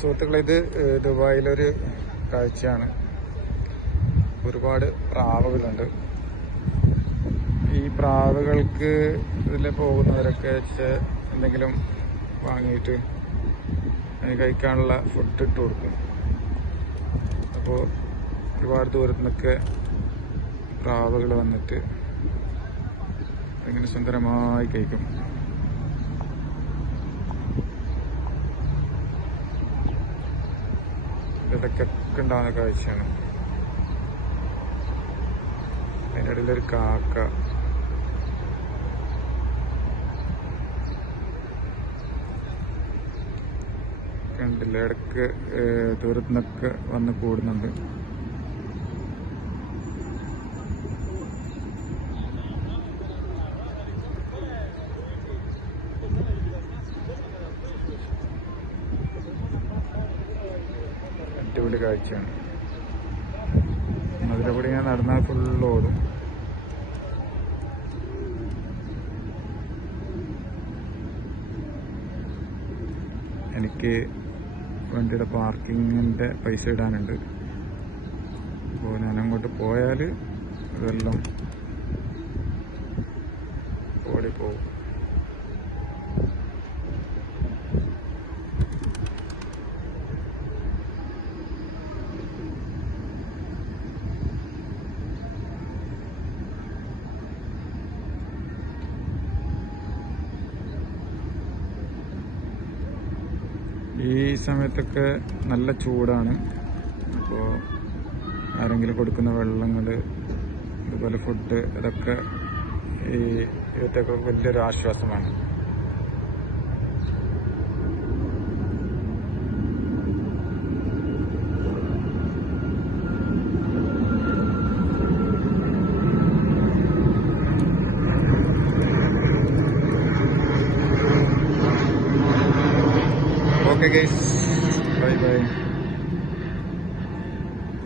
സുഹൃത്തുക്കളെ ഇത് ദുബായിലൊരു കാഴ്ചയാണ്. ഒരുപാട് പ്രാവുകളുണ്ട്. ഈ പ്രാവുകൾക്ക് ഇതിൽ പോകുന്നവരൊക്കെ എന്തെങ്കിലും വാങ്ങിയിട്ട് അതിന് കഴിക്കാനുള്ള ഫുഡ് ഇട്ട് കൊടുക്കും. അപ്പോൾ ഒരുപാട് ദൂരത്തു നിന്നൊക്കെ പ്രാവുകൾ വന്നിട്ട് ഇങ്ങനെ സുന്ദരമായി കഴിക്കും. ഇടയ്ക്കൊക്കെ ഉണ്ടാകുന്ന കാഴ്ചയാണ്. അതിന്റെ ഇടയിലൊരു കാക്ക. കണ്ടില്ല? ഇടയ്ക്ക് ദൂരത്തുനിന്നൊക്കെ വന്ന് കൂടുന്നുണ്ട്. അടിപൊളി കാഴ്ചയാണ്. അതിലൂടെ ഞാൻ നടന്നാൽ ഫുള്ള് ഓടും. എനിക്ക് വണ്ടിയുടെ പാർക്കിങ്ങിന്റെ പൈസ ഇടാനുണ്ട്. അപ്പോൾ ഞാൻ അങ്ങോട്ട് പോയാൽ ഇതെല്ലാം ഓടിപ്പോവും ഈ സമയത്തൊക്കെ നല്ല ചൂടാണ്. അപ്പോൾ ആരെങ്കിലും കൊടുക്കുന്ന വെള്ളങ്ങൾ അതുപോലെ ഫുഡ് അതൊക്കെ ഈ ഇതൊക്കെ വലിയൊരു ആശ്വാസമാണ്. okay guys. Bye bye